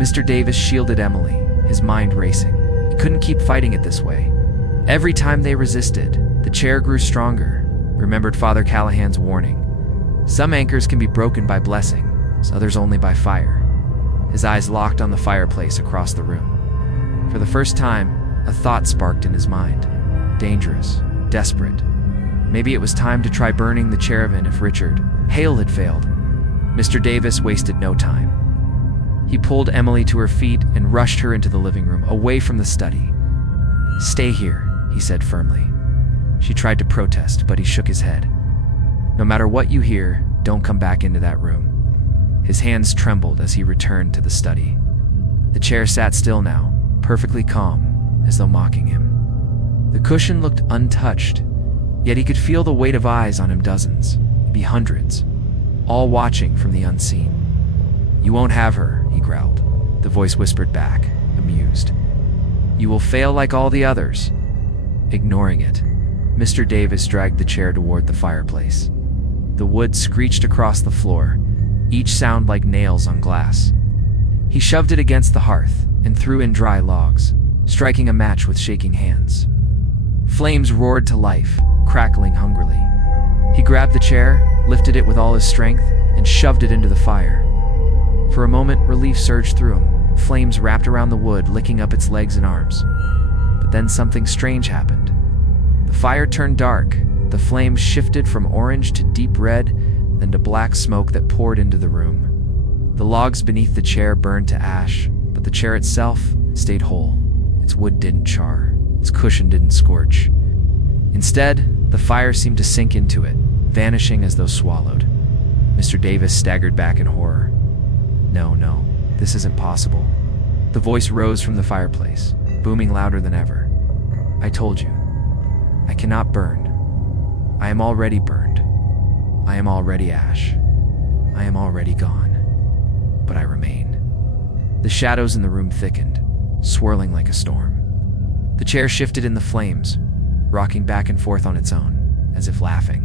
Mr. Davis shielded Emily, his mind racing. He couldn't keep fighting it this way. Every time they resisted, the chair grew stronger, remembered Father Callahan's warning. Some anchors can be broken by blessings, others only by fire. His eyes locked on the fireplace across the room. For the first time, a thought sparked in his mind. Dangerous, desperate. Maybe it was time to try burning the chair even if Richard Hale had failed. Mr. Davis wasted no time. He pulled Emily to her feet and rushed her into the living room, away from the study. "Stay here," he said firmly. She tried to protest, but he shook his head. "No matter what you hear, don't come back into that room." His hands trembled as he returned to the study. The chair sat still now, perfectly calm, as though mocking him. The cushion looked untouched, yet he could feel the weight of eyes on him, dozens, maybe hundreds, all watching from the unseen. "You won't have her," he growled. The voice whispered back, amused. "You will fail like all the others." Ignoring it, Mr. Davis dragged the chair toward the fireplace. The wood screeched across the floor, each sound like nails on glass. He shoved it against the hearth and threw in dry logs, striking a match with shaking hands. Flames roared to life, crackling hungrily. He grabbed the chair, lifted it with all his strength, and shoved it into the fire. For a moment, relief surged through him. Flames wrapped around the wood, licking up its legs and arms. But then something strange happened. The fire turned dark. The flames shifted from orange to deep red, then to black smoke that poured into the room. The logs beneath the chair burned to ash, but the chair itself stayed whole. Its wood didn't char. Its cushion didn't scorch. Instead, the fire seemed to sink into it, vanishing as though swallowed. Mr. Davis staggered back in horror. No, this isn't possible." The voice rose from the fireplace, booming louder than ever. "I told you. I cannot burn. I am already burned. I am already ash. I am already gone. But I remain." The shadows in the room thickened, swirling like a storm. The chair shifted in the flames, rocking back and forth on its own, as if laughing.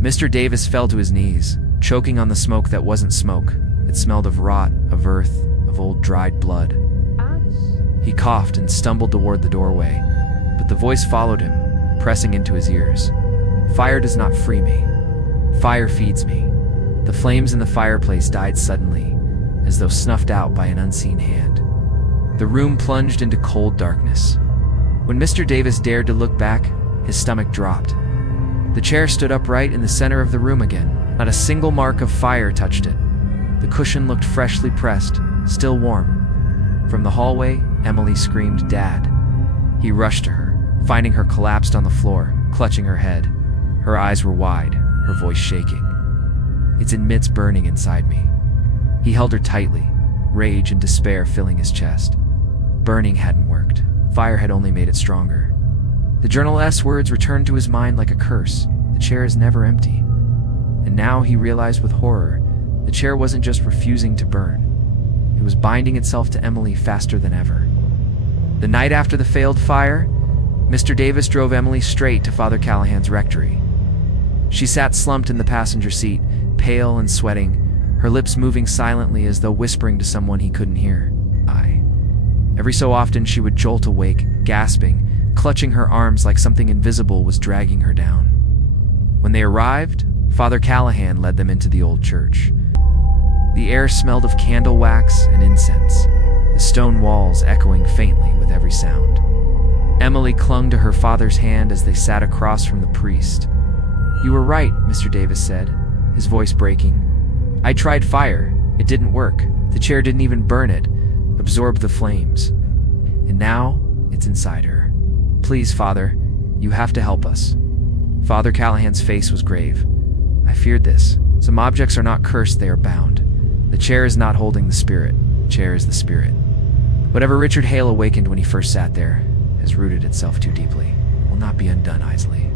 Mr. Davis fell to his knees, choking on the smoke that wasn't smoke. It smelled of rot, of earth, of old dried blood. He coughed and stumbled toward the doorway, but the voice followed him, pressing into his ears. Fire does not free me. Fire feeds me. The flames in the fireplace died suddenly, as though snuffed out by an unseen hand. The room plunged into cold darkness. When Mr. Davis dared to look back, his stomach dropped. The chair stood upright in the center of the room again. Not a single mark of fire touched it. The cushion looked freshly pressed, still warm. From the hallway, Emily screamed, "Dad!" He rushed to her, finding her collapsed on the floor, clutching her head. Her eyes were wide, her voice shaking. "It's in Mitts burning inside me." He held her tightly, rage and despair filling his chest. Burning hadn't worked. Fire had only made it stronger. The journalist's words returned to his mind like a curse. The chair is never empty. And now he realized with horror, the chair wasn't just refusing to burn. It was binding itself to Emily faster than ever. The night after the failed fire, Mr. Davis drove Emily straight to Father Callahan's rectory. She sat slumped in the passenger seat, pale and sweating, her lips moving silently as though whispering to someone he couldn't hear. Every so often she would jolt awake, gasping, clutching her arms like something invisible was dragging her down. When they arrived, Father Callahan led them into the old church. The air smelled of candle wax and incense, the stone walls echoing faintly with every sound. Emily clung to her father's hand as they sat across from the priest. "You were right," Mr. Davis said, his voice breaking. "I tried fire. It didn't work. The chair didn't even burn it, absorb the flames. And now, it's inside her. Please, Father, you have to help us." Father Callahan's face was grave. "I feared this. Some objects are not cursed, they are bound. The chair is not holding the spirit. The chair is the spirit. Whatever Richard Hale awakened when he first sat there has rooted itself too deeply. It will not be undone easily."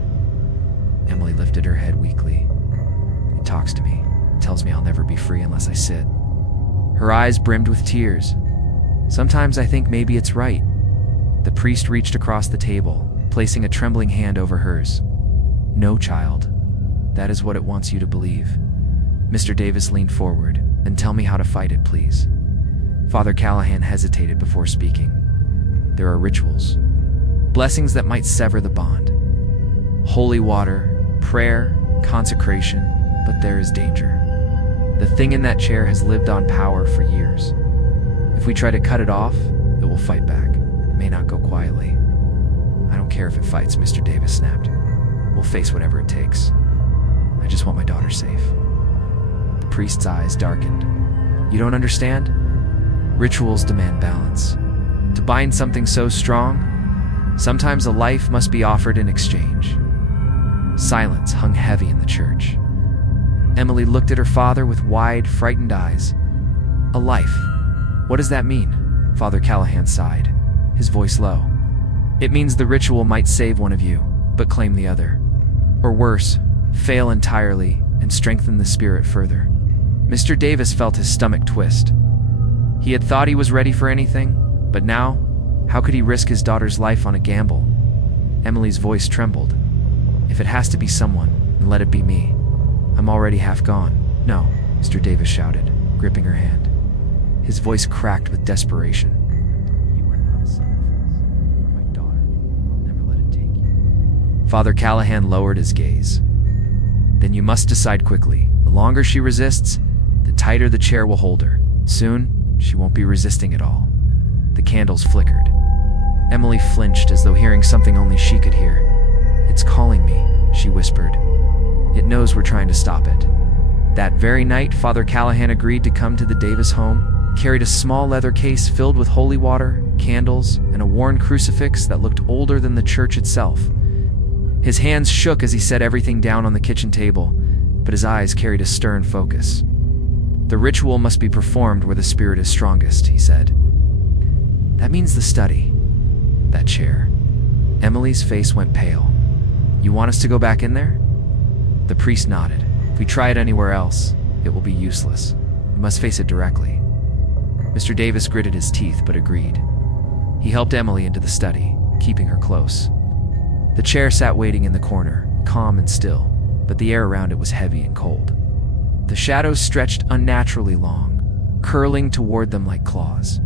Emily lifted her head weakly. "It talks to me. It tells me I'll never be free unless I sit." Her eyes brimmed with tears. "Sometimes I think maybe it's right." The priest reached across the table, placing a trembling hand over hers. "No, child. That is what it wants you to believe." Mr. Davis leaned forward. "And tell me how to fight it, please." Father Callahan hesitated before speaking. "There are rituals. Blessings that might sever the bond. Holy water, prayer, consecration, but there is danger. The thing in that chair has lived on power for years. If we try to cut it off, it will fight back. It may not go quietly." "I don't care if it fights," Mr. Davis snapped. "We'll face whatever it takes. I just want my daughter safe." The priest's eyes darkened. "You don't understand? Rituals demand balance. To bind something so strong, sometimes a life must be offered in exchange." Silence hung heavy in the church. Emily looked at her father with wide, frightened eyes. "A life? What does that mean?" Father Callahan sighed, his voice low. "It means the ritual might save one of you, but claim the other. Or worse, fail entirely and strengthen the spirit further." Mr. Davis felt his stomach twist. He had thought he was ready for anything, but now, how could he risk his daughter's life on a gamble? Emily's voice trembled. "If it has to be someone, then let it be me. I'm already half gone." "No," Mr. Davis shouted, gripping her hand. His voice cracked with desperation. "You are not a sacrifice. You are my daughter. I'll never let it take you." Father Callahan lowered his gaze. "Then you must decide quickly. The longer she resists, the tighter the chair will hold her. Soon, she won't be resisting at all." The candles flickered. Emily flinched as though hearing something only she could hear. "It's calling me," she whispered. "It knows we're trying to stop it." That very night, Father Callahan agreed to come to the Davis home, carried a small leather case filled with holy water, candles, and a worn crucifix that looked older than the church itself. His hands shook as he set everything down on the kitchen table, but his eyes carried a stern focus. "The ritual must be performed where the spirit is strongest," he said. "That means the study. That chair." Emily's face went pale. "You want us to go back in there?" The priest nodded. "If we try it anywhere else, it will be useless. We must face it directly." Mr. Davis gritted his teeth but agreed. He helped Emily into the study, keeping her close. The chair sat waiting in the corner, calm and still, but the air around it was heavy and cold. The shadows stretched unnaturally long, curling toward them like claws.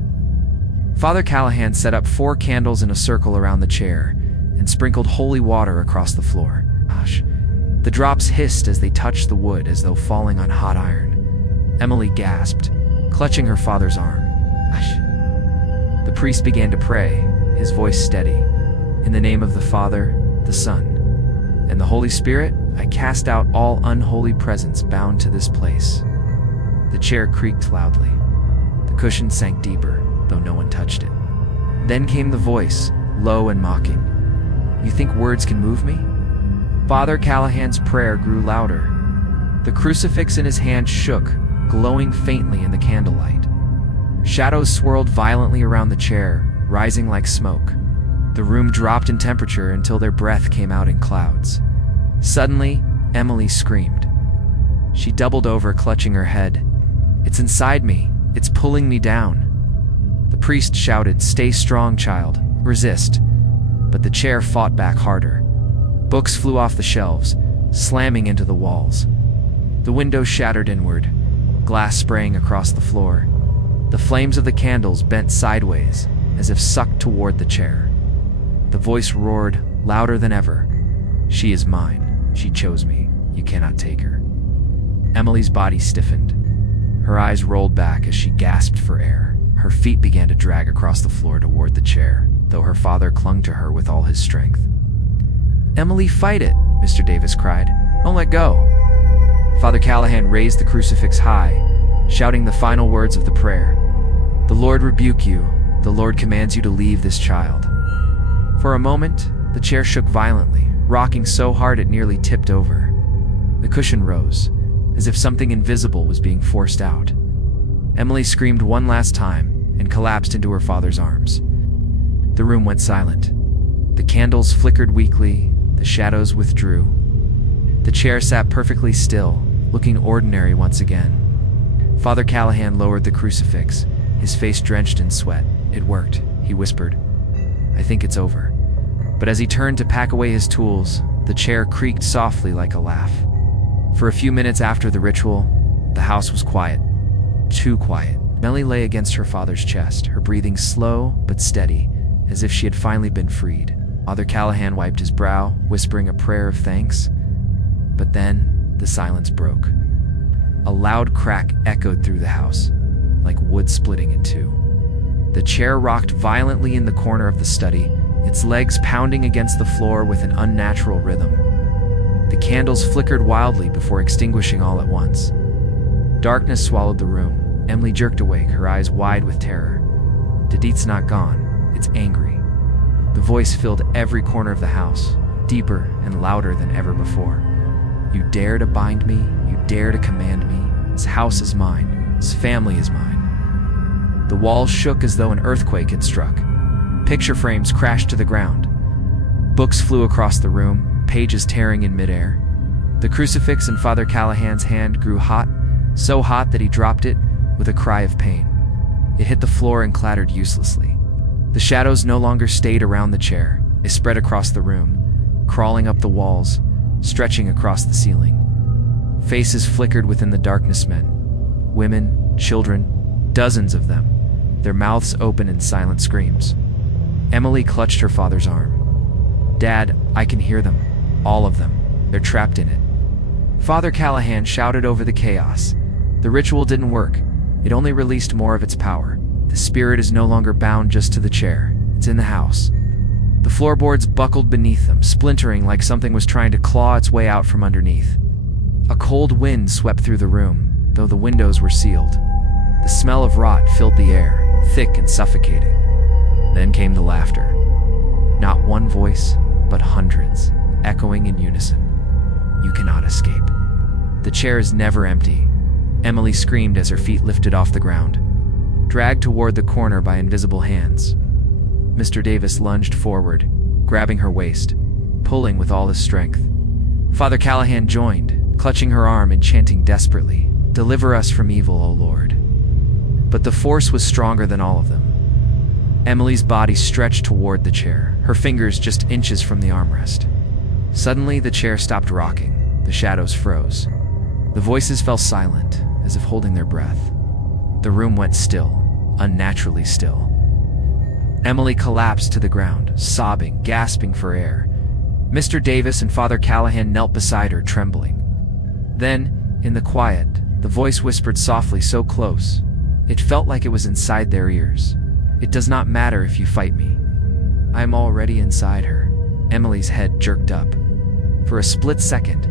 Father Callahan set up 4 candles in a circle around the chair and sprinkled holy water across the floor. Gosh. The drops hissed as they touched the wood as though falling on hot iron. Emily gasped, clutching her father's arm. Gosh. The priest began to pray, his voice steady. In the name of the Father, the Son, and the Holy Spirit, I cast out all unholy presence bound to this place. The chair creaked loudly. The cushion sank deeper, though no one touched it. Then came the voice, low and mocking. You think words can move me? Father Callahan's prayer grew louder. The crucifix in his hand shook, glowing faintly in the candlelight. Shadows swirled violently around the chair, rising like smoke. The room dropped in temperature until their breath came out in clouds. Suddenly, Emily screamed. She doubled over, clutching her head. It's inside me. It's pulling me down. The priest shouted, Stay strong, child. Resist. But the chair fought back harder. Books flew off the shelves, slamming into the walls. The window shattered inward, glass spraying across the floor. The flames of the candles bent sideways, as if sucked toward the chair. The voice roared, louder than ever. She is mine. She chose me. You cannot take her. Emily's body stiffened. Her eyes rolled back as she gasped for air. Her feet began to drag across the floor toward the chair, though her father clung to her with all his strength. Emily, fight it, Mr. Davis cried. Don't let go. Father Callahan raised the crucifix high, shouting the final words of the prayer. The Lord rebuke you. The Lord commands you to leave this child. For a moment, the chair shook violently, rocking so hard it nearly tipped over. The cushion rose, as if something invisible was being forced out. Emily screamed one last time and collapsed into her father's arms. The room went silent. The candles flickered weakly, the shadows withdrew. The chair sat perfectly still, looking ordinary once again. Father Callahan lowered the crucifix, his face drenched in sweat. It worked, he whispered. I think it's over. But as he turned to pack away his tools, the chair creaked softly like a laugh. For a few minutes after the ritual, the house was quiet. Too quiet. Emily lay against her father's chest, her breathing slow but steady, as if she had finally been freed. Father Callahan wiped his brow, whispering a prayer of thanks. But then, the silence broke. A loud crack echoed through the house, like wood splitting in two. The chair rocked violently in the corner of the study, its legs pounding against the floor with an unnatural rhythm. The candles flickered wildly before extinguishing all at once. Darkness swallowed the room. Emily jerked awake, her eyes wide with terror. Dadit's not gone. It's angry. The voice filled every corner of the house, deeper and louder than ever before. You dare to bind me? You dare to command me? This house is mine. This family is mine. The walls shook as though an earthquake had struck. Picture frames crashed to the ground. Books flew across the room, pages tearing in midair. The crucifix in Father Callahan's hand grew hot, so hot that he dropped it with a cry of pain. It hit the floor and clattered uselessly. The shadows no longer stayed around the chair. They spread across the room, crawling up the walls, stretching across the ceiling. Faces flickered within the darkness. Men, women, children, dozens of them, their mouths open in silent screams. Emily clutched her father's arm. Dad, I can hear them. All of them. They're trapped in it. Father Callahan shouted over the chaos. The ritual didn't work. It only released more of its power. The spirit is no longer bound just to the chair. It's in the house. The floorboards buckled beneath them, splintering like something was trying to claw its way out from underneath. A cold wind swept through the room, though the windows were sealed. The smell of rot filled the air, thick and suffocating. Then came the laughter. Not one voice, but hundreds, echoing in unison. You cannot escape. The chair is never empty. Emily screamed as her feet lifted off the ground, dragged toward the corner by invisible hands. Mr. Davis lunged forward, grabbing her waist, pulling with all his strength. Father Callahan joined, clutching her arm and chanting desperately, "Deliver us from evil, O Lord." But the force was stronger than all of them. Emily's body stretched toward the chair, her fingers just inches from the armrest. Suddenly, the chair stopped rocking. The shadows froze. The voices fell silent, as if holding their breath. The room went still, unnaturally still. Emily collapsed to the ground, sobbing, gasping for air. Mr. Davis and Father Callahan knelt beside her, trembling. Then, in the quiet, the voice whispered softly, so close, it felt like it was inside their ears. "It does not matter if you fight me. I am already inside her." Emily's head jerked up. For a split second,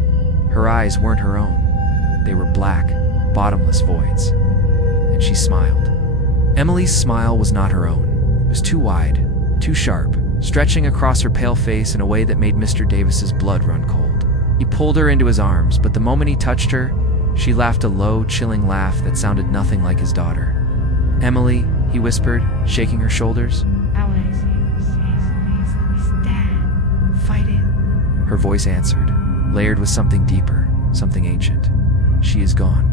her eyes weren't her own. They were black, bottomless voids. And she smiled. Emily's smile was not her own. It was too wide, too sharp, stretching across her pale face in a way that made Mr. Davis's blood run cold. He pulled her into his arms, but the moment he touched her, she laughed a low, chilling laugh that sounded nothing like his daughter. "Emily," he whispered, shaking her shoulders. "I want to see his dad. Fight it." Her voice answered, layered with something deeper, something ancient. "She is gone.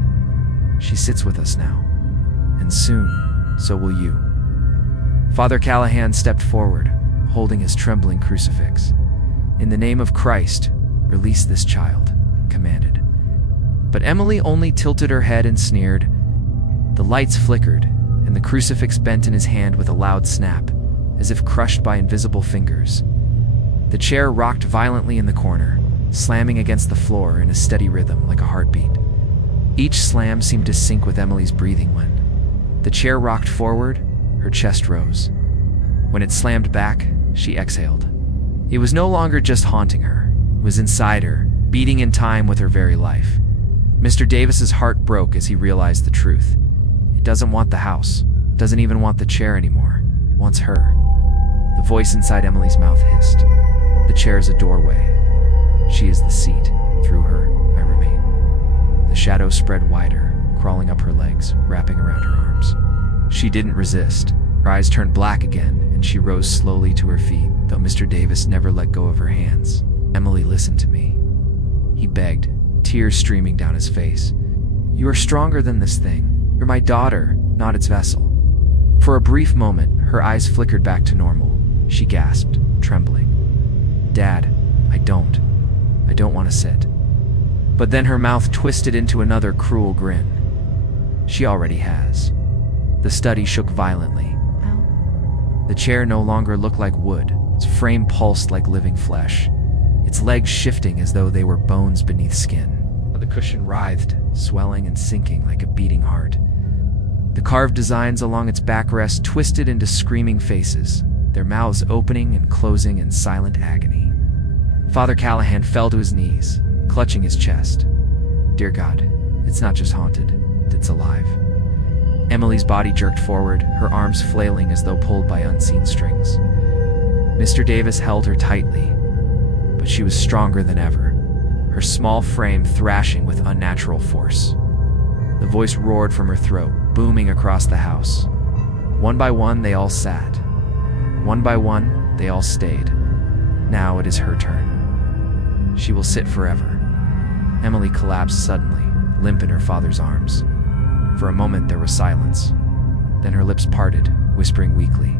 She sits with us now. And soon, so will you." Father Callahan stepped forward, holding his trembling crucifix. "In the name of Christ, release this child," commanded. But Emily only tilted her head and sneered. The lights flickered, and the crucifix bent in his hand with a loud snap, as if crushed by invisible fingers. The chair rocked violently in the corner, slamming against the floor in a steady rhythm like a heartbeat. Each slam seemed to sync with Emily's breathing when the chair rocked forward, her chest rose. When it slammed back, she exhaled. It was no longer just haunting her. It was inside her, beating in time with her very life. Mr. Davis's heart broke as he realized the truth. It doesn't want the house, doesn't even want the chair anymore. It wants her. The voice inside Emily's mouth hissed. "The chair is a doorway. She is the seat. Through her, I remain." The shadow spread wider, crawling up her legs, wrapping around her arms. She didn't resist. Her eyes turned black again, and she rose slowly to her feet, though Mr. Davis never let go of her hands. "Emily, listen to me," he begged, tears streaming down his face. "You are stronger than this thing. You're my daughter, not its vessel." For a brief moment, her eyes flickered back to normal. She gasped, trembling. "Dad, I don't want to sit." But then her mouth twisted into another cruel grin. "She already has." The study shook violently. The chair no longer looked like wood. Its frame pulsed like living flesh, its legs shifting as though they were bones beneath skin. The cushion writhed, swelling and sinking like a beating heart. The carved designs along its backrest twisted into screaming faces, their mouths opening and closing in silent agony. Father Callahan fell to his knees, clutching his chest. "Dear God, it's not just haunted, it's alive." Emily's body jerked forward, her arms flailing as though pulled by unseen strings. Mr. Davis held her tightly, but she was stronger than ever, her small frame thrashing with unnatural force. The voice roared from her throat, booming across the house. One by one, they all sat. One by one, they all stayed. Now it is her turn. She will sit forever. Emily collapsed suddenly, limp in her father's arms. For a moment there was silence. Then her lips parted, whispering weakly,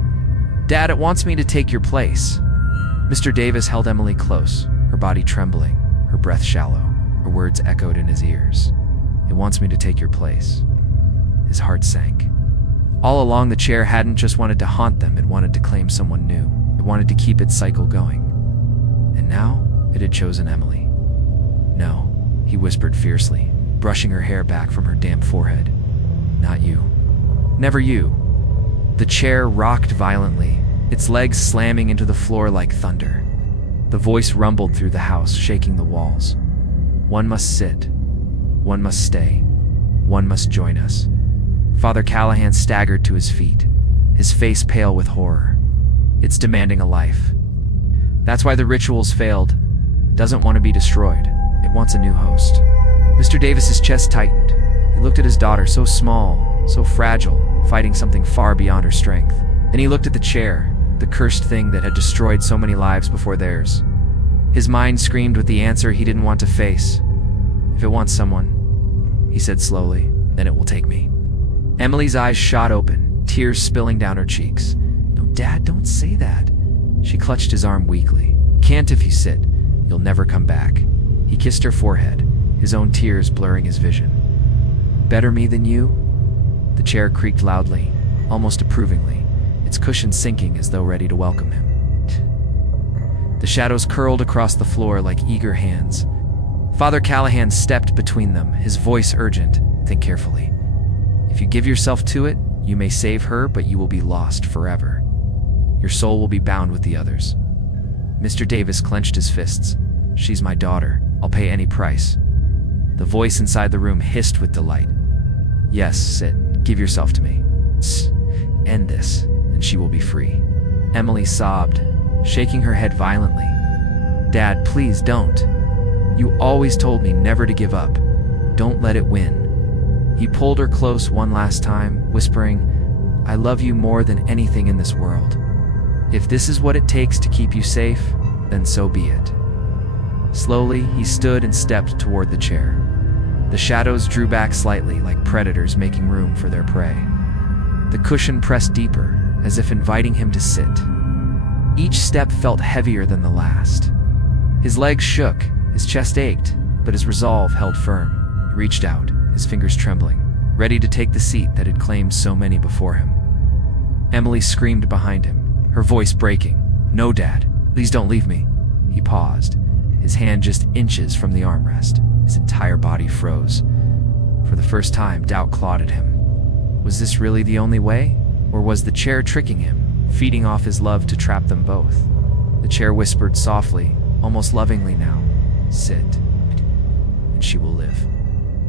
"Dad, it wants me to take your place." Mr. Davis held Emily close, her body trembling, her breath shallow. Her words echoed in his ears. "It wants me to take your place." His heart sank. All along, the chair hadn't just wanted to haunt them, it wanted to claim someone new. It wanted to keep its cycle going. And now, it had chosen Emily. "No," he whispered fiercely, brushing her hair back from her damp forehead. "Not you. Never you." The chair rocked violently, its legs slamming into the floor like thunder. The voice rumbled through the house, shaking the walls. "One must sit. One must stay. One must join us." Father Callahan staggered to his feet, his face pale with horror. "It's demanding a life. That's why the rituals failed. It doesn't want to be destroyed. It wants a new host." Mr. Davis's chest tightened. He looked at his daughter, so small, so fragile, fighting something far beyond her strength. Then he looked at the chair, the cursed thing that had destroyed so many lives before theirs. His mind screamed with the answer he didn't want to face. "If it wants someone," he said slowly, "then it will take me." Emily's eyes shot open, tears spilling down her cheeks. "No, Dad, don't say that." She clutched his arm weakly. "Can't if you sit. You'll never come back." He kissed her forehead, his own tears blurring his vision. "Better me than you?" The chair creaked loudly, almost approvingly, its its cushion sinking as though ready to welcome him. The shadows curled across the floor like eager hands. Father Callahan stepped between them, his voice urgent. Think carefully. If you give yourself to it, you may save her, but you will be lost forever. Your soul will be bound with the others. Mr. Davis clenched his fists. She's my daughter. I'll pay any price. The voice inside the room hissed with delight. Yes, sit. Give yourself to me. End this, and she will be free. Emily sobbed, shaking her head violently. Dad, please don't. You always told me never to give up. Don't let it win. He pulled her close one last time, whispering, I love you more than anything in this world. If this is what it takes to keep you safe, then so be it. Slowly, he stood and stepped toward the chair. The shadows drew back slightly, like predators making room for their prey. The cushion pressed deeper, as if inviting him to sit. Each step felt heavier than the last. His legs shook, his chest ached, but his resolve held firm. He reached out, his fingers trembling, ready to take the seat that had claimed so many before him. Emily screamed behind him, her voice breaking. No, Dad, please don't leave me. He paused, his hand just inches from the armrest. His entire body froze. For the first time, doubt clawed at him. Was this really the only way? Or was the chair tricking him, feeding off his love to trap them both? The chair whispered softly, almost lovingly now, sit, and she will live.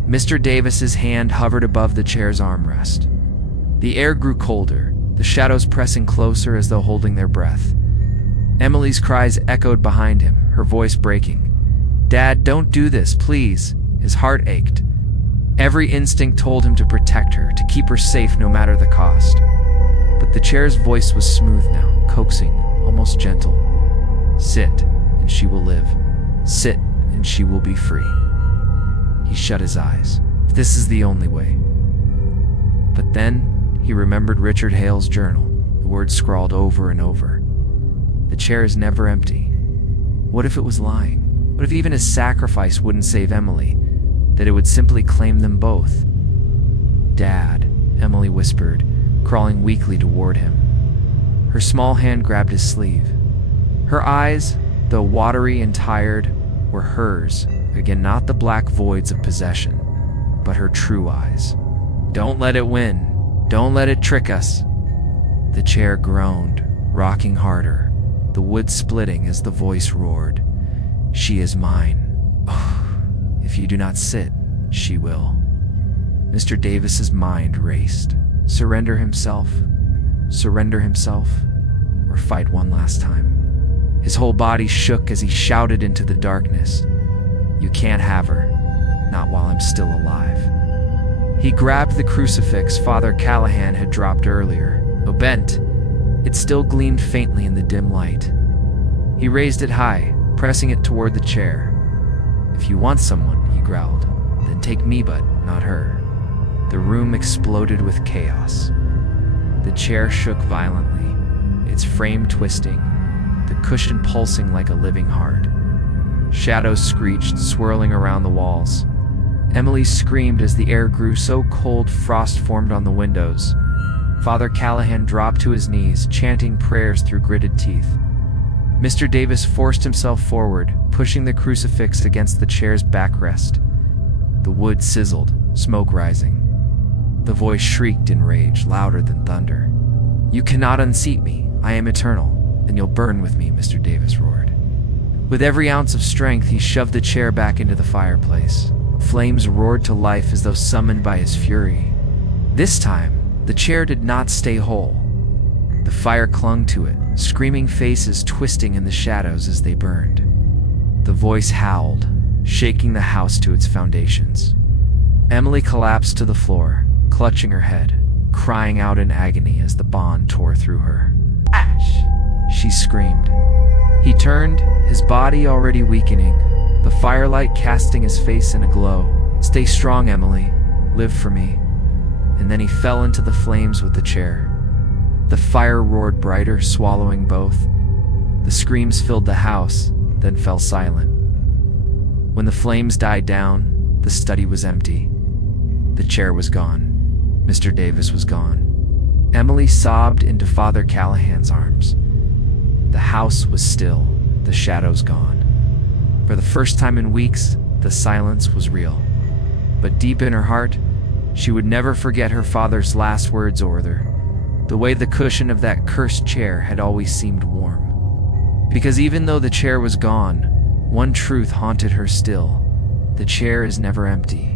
Mr. Davis's hand hovered above the chair's armrest. The air grew colder, the shadows pressing closer as though holding their breath. Emily's cries echoed behind him, her voice breaking. Dad, don't do this, please. His heart ached. Every instinct told him to protect her, to keep her safe no matter the cost. But the chair's voice was smooth now, coaxing, almost gentle. Sit, and she will live. Sit, and she will be free. He shut his eyes. This is the only way. But then, he remembered Richard Hale's journal, the words scrawled over and over. The chair is never empty. What if it was lying? What if even his sacrifice wouldn't save Emily? That it would simply claim them both? Dad, Emily whispered, crawling weakly toward him. Her small hand grabbed his sleeve. Her eyes, though watery and tired, were hers, again not the black voids of possession, but her true eyes. Don't let it win. Don't let it trick us. The chair groaned, rocking harder, the wood splitting as the voice roared. She is mine. If you do not sit, she will. Mr. Davis's mind raced. Surrender himself, or fight one last time. His whole body shook as he shouted into the darkness. You can't have her, not while I'm still alive. He grabbed the crucifix Father Callahan had dropped earlier, though bent. It still gleamed faintly in the dim light. He raised it high, pressing it toward the chair. If you want someone, he growled, then take me but not her. The room exploded with chaos. The chair shook violently, its frame twisting, the cushion pulsing like a living heart. Shadows screeched, swirling around the walls. Emily screamed as the air grew so cold frost formed on the windows. Father Callahan dropped to his knees, chanting prayers through gritted teeth. Mr. Davis forced himself forward, pushing the crucifix against the chair's backrest. The wood sizzled, smoke rising. The voice shrieked in rage, louder than thunder. You cannot unseat me. I am eternal, and you'll burn with me, Mr. Davis roared. With every ounce of strength, he shoved the chair back into the fireplace. Flames roared to life as though summoned by his fury. This time, the chair did not stay whole. The fire clung to it, screaming faces twisting in the shadows as they burned. The voice howled, shaking the house to its foundations. Emily collapsed to the floor, clutching her head, crying out in agony as the bond tore through her. Ash! She screamed. He turned, his body already weakening, the firelight casting his face in a glow. Stay strong, Emily. Live for me. And then he fell into the flames with the chair. The fire roared brighter, swallowing both. The screams filled the house, then fell silent. When the flames died down, the study was empty. The chair was gone. Mr. Davis was gone. Emily sobbed into Father Callahan's arms. The house was still, the shadows gone. For the first time in weeks, the silence was real. But deep in her heart, she would never forget her father's last words or the way the cushion of that cursed chair had always seemed warm. Because even though the chair was gone, one truth haunted her still: the chair is never empty.